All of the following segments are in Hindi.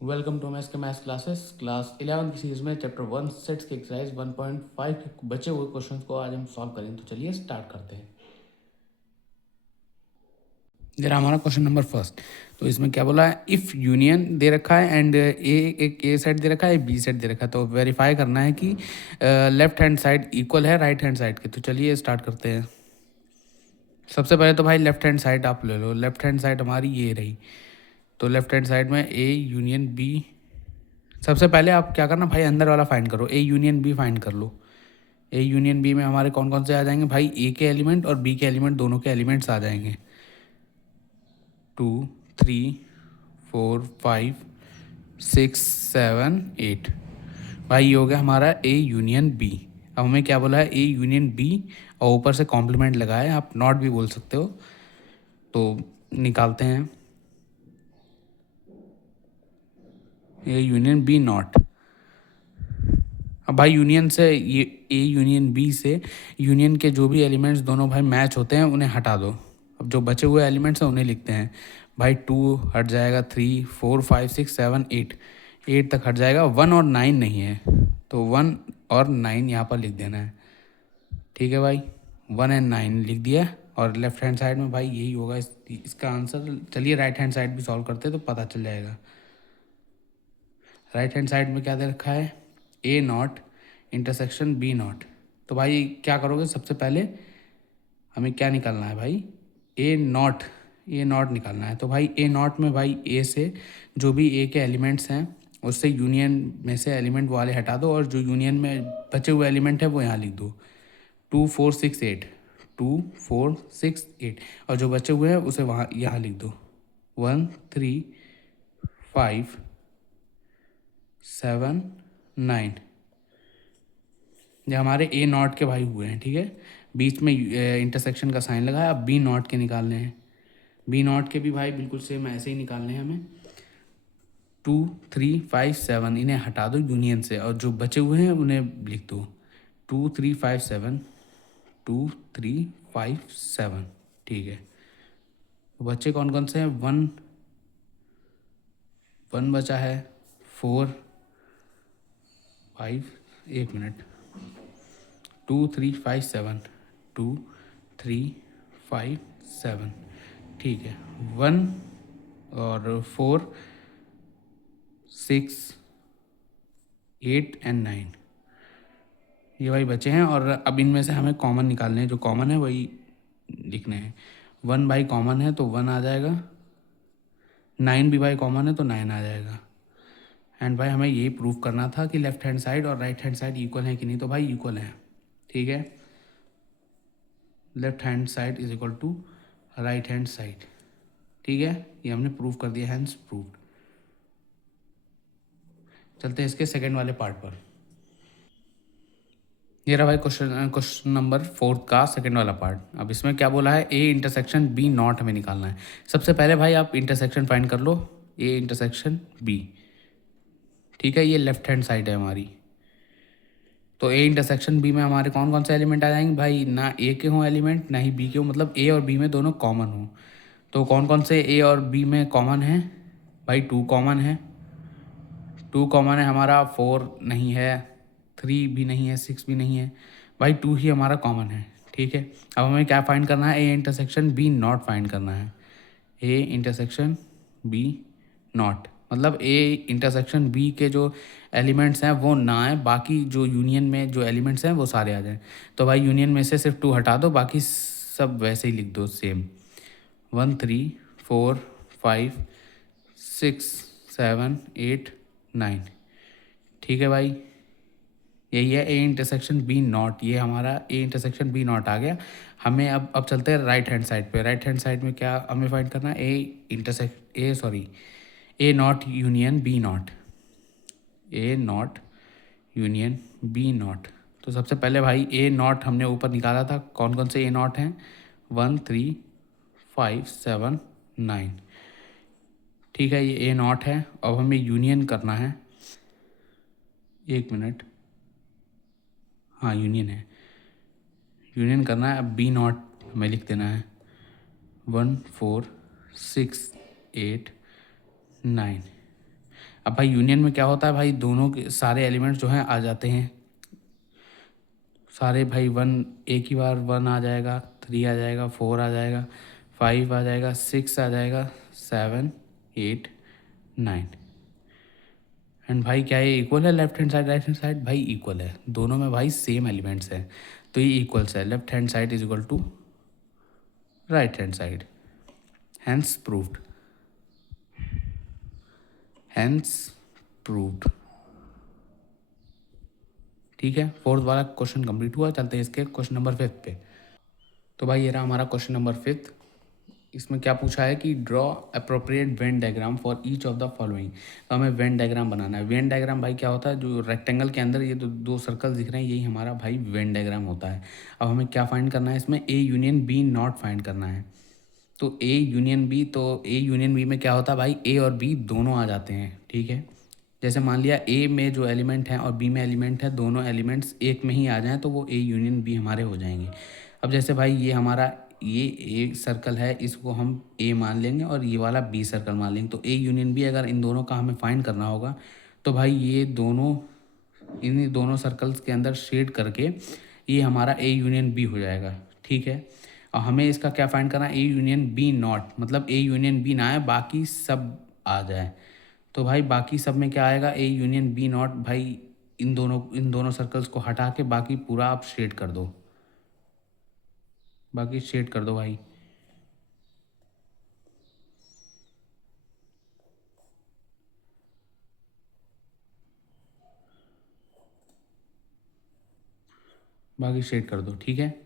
वेलकम टू मैथ्स के मैथ्स क्लासेस क्लास 11 की सीरीज में चैप्टर 1 सेट्स के एक्सरसाइज 1.5 के बचे हुए क्वेश्चंस को आज हम सॉल्व करेंगे। तो चलिए स्टार्ट करते हैं। जरा हमारा क्वेश्चन नंबर फर्स्ट, तो इसमें क्या बोला है, इफ़ यूनियन दे रखा है एंड एक ए सेट दे रखा है, बी सेट दे रखा है। तो वेरीफाई करना है कि लेफ्ट हैंड साइड इक्वल है राइट हैंड साइड के। तो चलिए स्टार्ट करते हैं। सबसे पहले तो भाई लेफ्ट हैंड साइड आप ले लो। लेफ्ट हैंड साइड हमारी ये रही, तो लेफ्ट हैंड साइड में ए यूनियन बी। सबसे पहले आप क्या करना भाई, अंदर वाला फाइंड करो, ए यूनियन बी फाइंड कर लो। ए यूनियन बी में हमारे कौन कौन से आ जाएंगे भाई, ए के एलिमेंट और बी के एलिमेंट दोनों के एलिमेंट्स आ जाएंगे। 2 3 4 5 6 7 8। भाई ये हो गया हमारा ए यूनियन बी। अब हमें क्या बोला है, ए यूनियन बी और ऊपर से कॉम्प्लीमेंट लगाए, आप नॉट भी बोल सकते हो। तो निकालते हैं ए यूनियन बी नॉट। अब भाई यूनियन से ये ए यूनियन बी से यूनियन के जो भी एलिमेंट्स दोनों भाई मैच होते हैं उन्हें हटा दो। अब जो बचे हुए एलिमेंट्स हैं उन्हें लिखते हैं। भाई 2 हट जाएगा, 3 4 5 6 7 8, 8 तक हट जाएगा। 1 और 9 नहीं है, तो 1 और 9 यहाँ पर लिख देना है। ठीक है भाई, 1 एंड 9 लिख दिया। और लेफ्ट हैंड साइड में भाई यही होगा इसका आंसर। चलिए राइट हैंड साइड भी सॉल्व करते हैं तो पता चल जाएगा। राइट हैंड साइड में क्या दे रखा है, A not intersection B not. तो भाई क्या करोगे, सबसे पहले हमें क्या निकालना है भाई, ए नॉट। ए नॉट निकालना है। तो भाई ए नॉट में भाई ए से जो भी ए के एलिमेंट्स हैं उससे यूनियन में से एलिमेंट वाले हटा दो, और जो यूनियन में बचे हुए एलिमेंट है वो यहाँ लिख दो। 2 4 6 8, 2 4 6 8, और जो बचे हुए हैं उसे वहाँ यहाँ लिख दो। 1 3 5 7 9। ये हमारे ए नॉट के भाई हुए हैं। ठीक है, बीच में इंटरसेक्शन का साइन लगाया। अब बी नॉट के निकालने हैं। बी नॉट के भी भाई बिल्कुल सेम ऐसे ही निकालने हैं हमें। 2 3 5 7 इन्हें हटा दो यूनियन से, और जो बचे हुए हैं उन्हें लिख दो। 2 3 5 7, 2 3 5 7। ठीक है, बच्चे कौन कौन से हैं, 1 1 बचा है, 4 5, एक मिनट, 2 3 5 7, 2 3 5 7। ठीक है, 1 और 4 6 8 एंड 9 ये भाई बचे हैं। और अब इनमें से हमें कॉमन निकालने हैं, जो कॉमन है वही लिखने हैं। 1 भाई कॉमन है तो 1 आ जाएगा, 9 भी भाई कॉमन है तो 9 आ जाएगा। एंड भाई हमें ये प्रूव करना था कि लेफ्ट हैंड साइड और राइट हैंड साइड इक्वल है कि नहीं। तो भाई इक्वल है। ठीक है, left hand side is equal to right hand side. ठीक है, ये हमने प्रूव कर दिया, हैंस प्रूव्ड। चलते हैं इसके सेकंड वाले पार्ट पर। ये रहा भाई क्वेश्चन नंबर 4 का सेकंड वाला पार्ट। अब इसमें क्या बोला है, ए इंटरसेक्शन बी नॉट हमें निकालना है। सबसे पहले भाई आप इंटरसेक्शन फाइंड कर लो, ए इंटरसेक्शन बी। ठीक है, ये लेफ्ट हैंड साइड है हमारी। तो ए इंटरसेक्शन बी में हमारे कौन कौन से एलिमेंट आ जाएंगे भाई, ना ए के हों एलिमेंट ना ही बी के हों, मतलब ए और बी में दोनों कॉमन हों। तो कौन कौन से ए और बी में कॉमन है भाई, 2 कॉमन है। 2 कॉमन है हमारा, 4 नहीं है, 3 भी नहीं है, 6 भी नहीं है। भाई 2 ही हमारा कॉमन है। ठीक है, अब हमें क्या फाइंड करना है, A intersection B not find करना है। ए इंटरसेक्शन बी नॉट मतलब ए इंटरसेक्शन बी के जो एलिमेंट्स हैं वो ना आए, बाकी जो यूनियन में जो एलिमेंट्स हैं वो सारे आ जाएं। तो भाई यूनियन में से सिर्फ 2 हटा दो, बाकी सब वैसे ही लिख दो सेम। 1 3 4 5 6 7 8 9। ठीक है भाई, यही है ए इंटरसेक्शन बी नॉट। ये हमारा ए इंटरसेक्शन बी नॉट आ गया। हमें अब चलते हैं राइट हैंड साइड पे। राइट हैंड साइड में क्या हमें फाइंड करना है, A not union B not. A not union B not. तो सबसे पहले भाई ए नॉट हमने ऊपर निकाला था, कौन कौन से ए नॉट हैं, 1 3 5 7 9। ठीक है, ये ए नॉट है। अब हमें यूनियन करना है, एक मिनट, हाँ यूनियन है। यूनियन करना है, अब बी नॉट हमें लिख देना है। 1 4 6 8 9। अब भाई यूनियन में क्या होता है भाई, दोनों के सारे एलिमेंट्स जो हैं आ जाते हैं, सारे भाई वन, एक ही बार वन आ जाएगा, थ्री आ जाएगा, फोर आ जाएगा, फाइव आ जाएगा, सिक्स आ जाएगा, सेवन, एट, नाइन। एंड भाई क्या ये इक्वल है left hand side right hand side? भाई इक्वल है, दोनों में भाई सेम एलिमेंट्स हैं, तो ये इक्वल्स है, left hand side is equal to right hand side, hence proved, hence proved. ठीक है, फोर्थ वाला क्वेश्चन कंप्लीट हुआ। चलते हैं इसके क्वेश्चन नंबर 5 पे। तो भाई ये रहा हमारा क्वेश्चन नंबर 5। इसमें क्या पूछा है कि draw appropriate Venn diagram for each of the following. तो हमें वेन डायग्राम बनाना है। वेन डायग्राम भाई क्या होता है, जो रेक्टेंगल के अंदर ये दो सर्कल दिख रहे हैं, यही हमारा भाई वेन डायग्राम होता है। अब हमें क्या फाइंड करना है इसमें, A union B not find करना है। तो ए यूनियन बी, तो ए यूनियन बी में क्या होता है भाई, ए और बी दोनों आ जाते हैं। ठीक है, जैसे मान लिया ए में जो एलिमेंट है और बी में एलिमेंट है, दोनों एलिमेंट्स एक में ही आ जाएं तो वो ए यूनियन बी हमारे हो जाएंगे। अब जैसे भाई ये हमारा ये ए सर्कल है, इसको हम ए मान लेंगे और ये वाला बी सर्कल मान लेंगे। तो ए यूनियन बी अगर इन दोनों का हमें फाइंड करना होगा तो भाई ये दोनों, इन दोनों सर्कल्स के अंदर शेड करके ये हमारा ए यूनियन बी हो जाएगा। ठीक है, और हमें इसका क्या फाइंड करना है, ए यूनियन बी नॉट, मतलब ए यूनियन बी ना आए, बाकी सब आ जाए। तो भाई बाकी सब में क्या आएगा, ए यूनियन बी नॉट। भाई इन दोनों सर्कल्स को हटा के बाकी पूरा आप शेड कर दो, बाकी शेड कर दो भाई। बाकी शेड कर दो। ठीक है,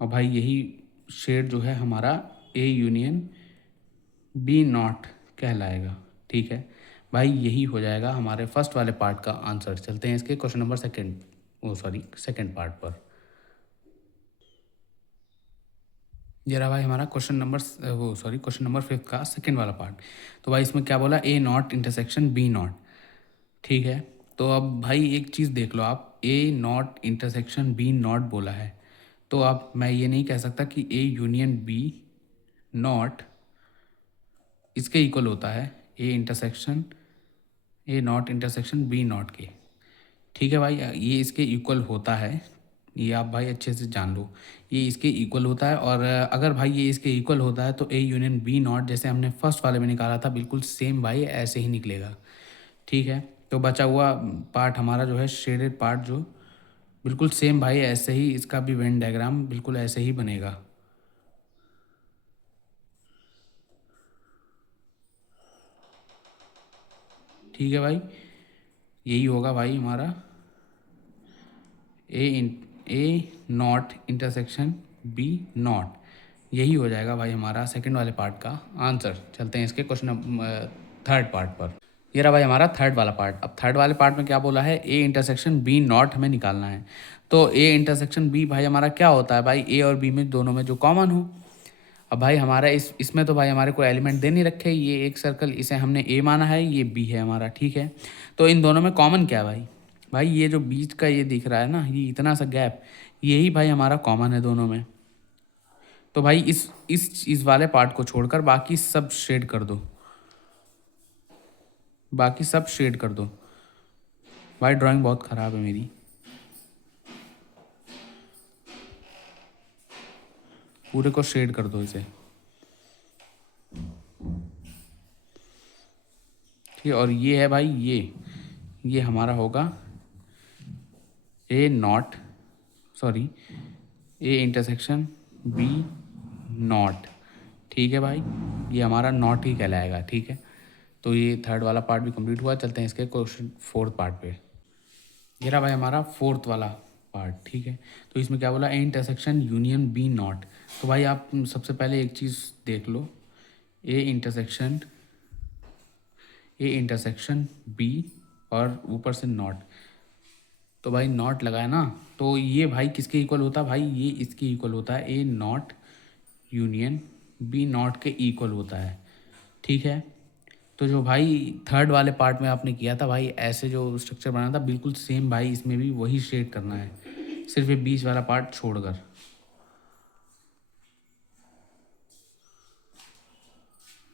और भाई यही शेड जो है हमारा ए यूनियन बी नॉट कहलाएगा। ठीक है भाई, यही हो जाएगा हमारे फर्स्ट वाले पार्ट का आंसर। चलते हैं इसके क्वेश्चन नंबर सेकेंड, ओ सॉरी सेकेंड पार्ट पर। ये रहा भाई हमारा क्वेश्चन नंबर, वो सॉरी क्वेश्चन नंबर 5 का सेकेंड वाला पार्ट। तो भाई इसमें क्या बोला, ए नॉट इंटरसेक्शन बी नॉट। ठीक है, तो अब भाई एक चीज़ देख लो आप, ए नॉट इंटरसेक्शन बी नॉट बोला है, तो अब मैं ये नहीं कह सकता कि ए यूनियन बी नॉट इसके इक्वल होता है, A not intersection B not के। ठीक है भाई, ये इसके इक्वल होता है, ये आप भाई अच्छे से जान लो, ये इसके इक्वल होता है। और अगर भाई ये इसके इक्वल होता है तो ए यूनियन बी नॉट जैसे हमने फर्स्ट वाले में निकाला था, बिल्कुल सेम भाई ऐसे ही निकलेगा। ठीक है, तो बचा हुआ पार्ट हमारा जो है शेडेड पार्ट, जो बिल्कुल सेम भाई ऐसे ही इसका भी वेन डायग्राम बिल्कुल ऐसे ही बनेगा। ठीक है भाई, यही होगा भाई हमारा ए नॉट इंटरसेक्शन बी नॉट, यही हो जाएगा भाई हमारा सेकंड वाले पार्ट का आंसर। चलते हैं इसके क्वेश्चन थर्ड पार्ट पर। ये रहा भाई हमारा थर्ड वाला पार्ट। अब थर्ड वाले पार्ट में क्या बोला है, ए इंटरसेक्शन बी नॉट हमें निकालना है। तो ए इंटरसेक्शन बी भाई हमारा क्या होता है भाई, ए और बी में दोनों में जो कॉमन हो। अब भाई हमारा इसमें तो भाई हमारे को एलिमेंट दे नहीं रखे, ये एक सर्कल इसे हमने ए माना है, ये बी है हमारा। ठीक है, तो इन दोनों में कॉमन क्या है भाई, भाई ये जो बीच का ये दिख रहा है ना, ये इतना सा गैप, यही भाई हमारा कॉमन है दोनों में। तो भाई इस वाले पार्ट को छोड़कर बाकी सब शेड कर दो, बाकी सब शेड कर दो। भाई ड्राइंग बहुत ख़राब है मेरी, पूरे को शेड कर दो इसे। ठीक है, और ये है भाई ये हमारा होगा A not, sorry A intersection B not. ठीक है भाई, ये हमारा नॉट ही कहलाएगा। ठीक है, तो ये थर्ड वाला पार्ट भी कंप्लीट हुआ। चलते हैं इसके क्वेश्चन फोर्थ पार्ट पे। ये रहा भाई हमारा फोर्थ वाला पार्ट। ठीक है, तो इसमें क्या बोला, A intersection union B not. तो भाई आप सबसे पहले एक चीज़ देख लो, ए इंटरसेक्शन बी और ऊपर से नॉट, तो भाई नॉट लगाया ना, तो ये भाई किसके इक्वल होता है भाई, ये इसके इक्वल होता है, A not union B not के इक्वल होता है। ठीक है, तो जो भाई थर्ड वाले पार्ट में आपने किया था भाई, ऐसे जो स्ट्रक्चर बना था बिल्कुल सेम भाई इसमें भी वही शेड करना है, सिर्फ ये बीच वाला पार्ट छोड़कर।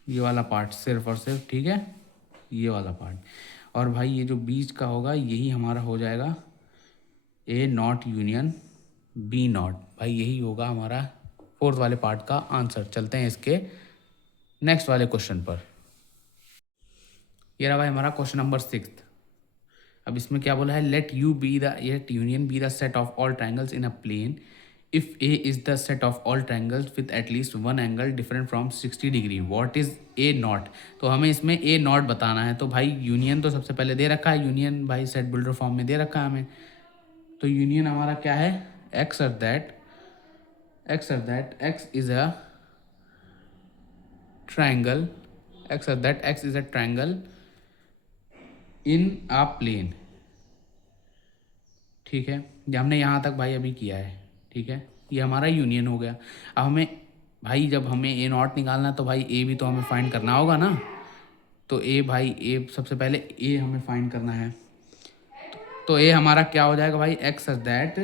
ये वाला पार्ट सिर्फ और सिर्फ। ठीक है, ये वाला पार्ट, और भाई ये जो बीच का होगा यही हमारा हो जाएगा ए नॉट यूनियन बी नॉट। भाई यही होगा हमारा फोर्थ वाले पार्ट का आंसर। चलते हैं इसके नेक्स्ट वाले क्वेश्चन पर। ये रहा भाई हमारा क्वेश्चन नंबर 6। अब इसमें क्या बोला है, let union be the set of all triangles in a plane if A is the set of all triangles with at least one angle different from 60 degree, what is A not. तो हमें इसमें ए नॉट बताना है। तो भाई यूनियन तो सबसे पहले दे रखा है, यूनियन भाई सेट बिल्डर फॉर्म में दे रखा है हमें। तो यूनियन हमारा क्या है, एक्स और that X is a triangle, X is a triangle in a plane. ठीक है, ये हमने यहाँ तक भाई अभी किया है। ठीक है, ये हमारा यूनियन हो गया। अब हमें भाई जब हमें ए नॉट निकालना है तो भाई ए भी तो हमें फाइंड करना होगा ना। तो ए भाई ए सबसे पहले ए हमें फाइंड करना है। तो ए हमारा क्या हो जाएगा भाई, x that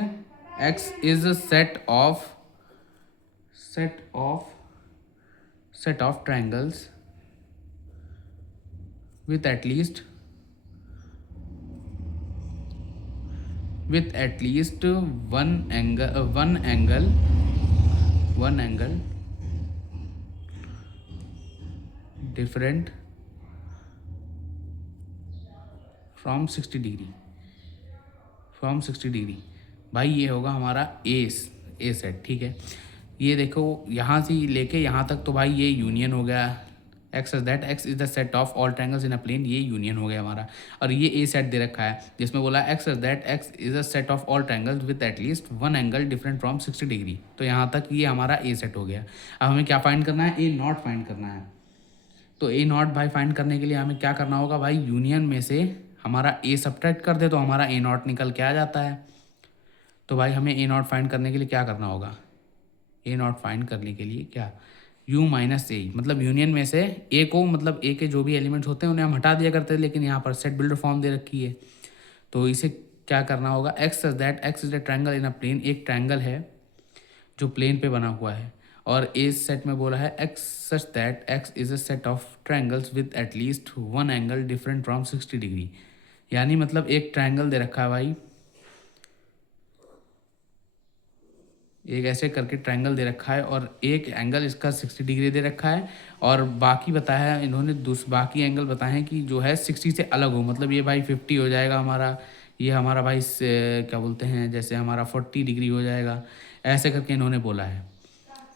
X is set of set of triangles with at least one angle different from 60 degree, भाई ये होगा हमारा ए सेट। ठीक है, ये देखो यहाँ से लेके यहाँ तक तो भाई ये यूनियन हो गया। X is the set of all triangles in a plane, ये यूनियन हो गया हमारा। और ये ए सेट दे रखा है जिसमें बोला x is the set of all triangles with at least one angle different from 60 degree. तो यहाँ तक ये हमारा ए सेट हो गया। अब हमें क्या फाइंड करना है, ए नॉट फाइंड करना है। तो ए नॉट भाई फाइंड करने के लिए हमें क्या करना होगा भाई, यूनियन में से हमारा ए सब्ट्रैक्ट कर दे तो हमारा ए नॉट निकल के आ जाता है। तो भाई हमें ए नॉट फाइंड करने के लिए क्या करना होगा, ए नॉट फाइंड करने के लिए क्या, यू माइनस ए, मतलब यूनियन में से ए को, मतलब ए के जो भी एलिमेंट्स होते हैं उन्हें हम हटा दिया करते हैं, लेकिन यहाँ पर सेट बिल्डर फॉर्म दे रखी है। तो इसे क्या करना होगा, X is a triangle in a plane, एक ट्रायंगल है जो प्लेन पे बना हुआ है। और ए सेट में बोला है x is a set of triangles with at least one angle different from 60 degree. यानी मतलब एक ट्रायंगल दे रखा है भाई, एक ऐसे करके ट्रायंगल दे रखा है और एक एंगल इसका 60 डिग्री दे रखा है। और बाकी बताया है इन्होंने बाकी एंगल बताए हैं कि जो है 60 से अलग हो, मतलब ये भाई 50 हो जाएगा हमारा, ये हमारा भाई क्या बोलते हैं, जैसे हमारा 40 डिग्री हो जाएगा, ऐसे करके इन्होंने बोला है।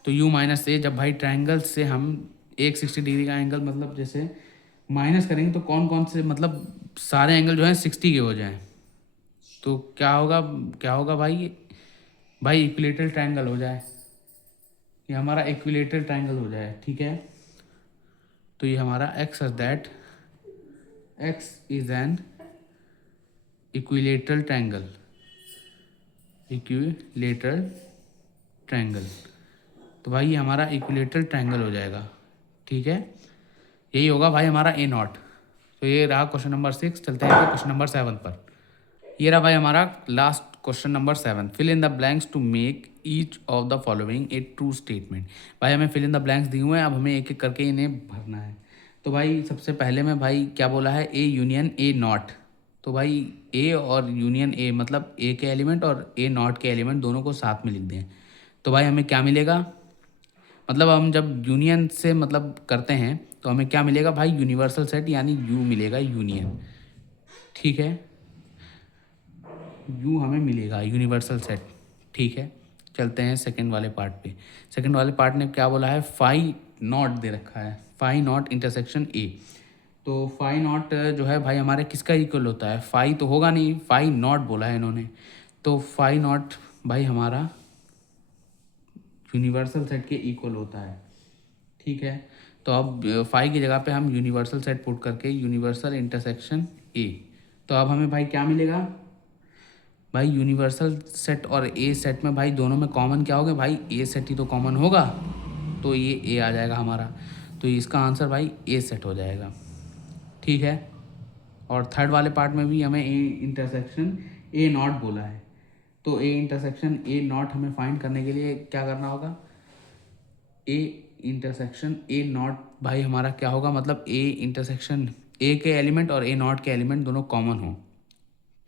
तो यू माइनस ए, जब भाई ट्रायंगल से हम एक 60 डिग्री का एंगल मतलब जैसे माइनस करेंगे तो कौन कौन से, मतलब सारे एंगल जो हैं 60 के हो जाएं, तो क्या होगा भाई, इक्विलेटरल ट्रायंगल हो जाए, ये हमारा इक्विलेटरल ट्रायंगल हो जाए। ठीक है, तो ये हमारा x is an equilateral triangle. तो भाई ये हमारा इक्विलेटरल ट्रायंगल हो जाएगा। ठीक है, यही होगा भाई हमारा ए नॉट। तो ये रहा क्वेश्चन नंबर 6। चलते हैं क्वेश्चन नंबर 7 पर। ये रहा भाई हमारा last question number 7। Fill in the blanks to make each of the following a true statement. भाई हमें फिल इन द ब्लैंक्स दिए हुए हैं, अब हमें एक एक करके इन्हें भरना है। तो भाई सबसे पहले में भाई क्या बोला है, ए यूनियन ए नॉट। तो भाई ए और यूनियन ए मतलब ए के एलिमेंट और ए नॉट के एलिमेंट दोनों को साथ में लिख दें। तो भाई हमें क्या मिलेगा, मतलब हम जब यूनियन से मतलब करते हैं तो हमें क्या मिलेगा भाई, यूनिवर्सल सेट, यानी यू मिलेगा यूनियन। ठीक है, यू हमें मिलेगा यूनिवर्सल सेट। ठीक है, चलते हैं सेकंड वाले पार्ट पे। सेकंड वाले पार्ट ने क्या बोला है, फाई नॉट दे रखा है, फाई नॉट इंटरसेक्शन ए। तो फाई नॉट जो है भाई हमारे किसका इक्वल होता है, फाई तो होगा नहीं, फाई नॉट बोला है इन्होंने। तो फाई नॉट भाई हमारा यूनिवर्सल सेट के इक्वल होता है। ठीक है, तो अब फाई की जगह पे हम यूनिवर्सल सेट पुट करके यूनिवर्सल इंटरसेक्शन ए, तो अब हमें भाई क्या मिलेगा, भाई यूनिवर्सल सेट और ए सेट में भाई दोनों में कॉमन क्या होगा भाई, ए सेट ही तो कॉमन होगा, तो ये ए आ जाएगा हमारा। तो इसका आंसर भाई ए सेट हो जाएगा। ठीक है, और थर्ड वाले पार्ट में भी हमें ए इंटरसेक्शन ए नॉट बोला है। तो ए इंटरसेक्शन ए नॉट हमें फाइंड करने के लिए क्या करना होगा, ए इंटरसेक्शन ए नॉट भाई हमारा क्या होगा, मतलब ए इंटरसेक्शन ए के एलिमेंट और ए नॉट के एलिमेंट दोनों कॉमन हो,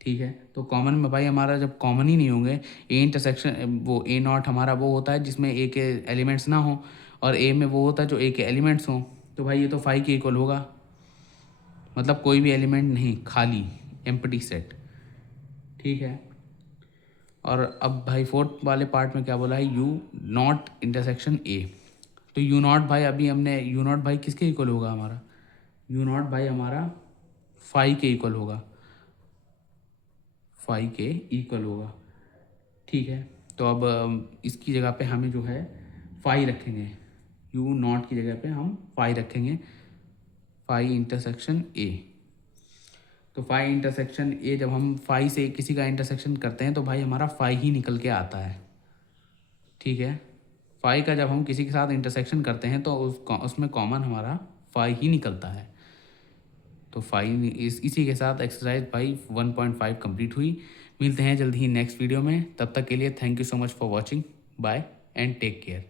ठीक है। तो कॉमन में भाई हमारा जब कॉमन ही नहीं होंगे, ए इंटरसेक्शन वो ए नॉट हमारा वो होता है जिसमें ए के एलिमेंट्स ना हो, और ए में वो होता है जो ए के एलिमेंट्स हों। तो भाई ये तो फाइव के इक्वल होगा, मतलब कोई भी एलिमेंट नहीं, खाली एम्प्टी सेट, ठीक है। और अब भाई फोर्थ वाले पार्ट में क्या बोला है, यू नॉट इंटरसेक्शन ए। तो यू नॉट भाई अभी हमने यू नॉट भाई किसके इक्वल होगा हमारा, यू नॉट भाई हमारा फाइव के इक्वल होगा, फाइव के इक्वल होगा, ठीक है। तो अब इसकी जगह पे हमें जो है फाइव रखेंगे, यू नॉट की जगह पे हम फाइव रखेंगे, फाइव इंटरसेक्शन ए। तो फाइव इंटरसेक्शन ए जब हम फाइव से किसी का इंटरसेक्शन करते हैं तो भाई हमारा फाइव ही निकल के आता है, ठीक है। फाइव का जब हम किसी के साथ इंटरसेक्शन करते हैं तो उसमें कॉमन हमारा फाइव ही निकलता है। तो फाइव इसी के साथ एक्सरसाइज भाई 1.5 कंप्लीट हुई। मिलते हैं जल्द ही नेक्स्ट वीडियो में, तब तक के लिए thank you so much for watching, bye and take care.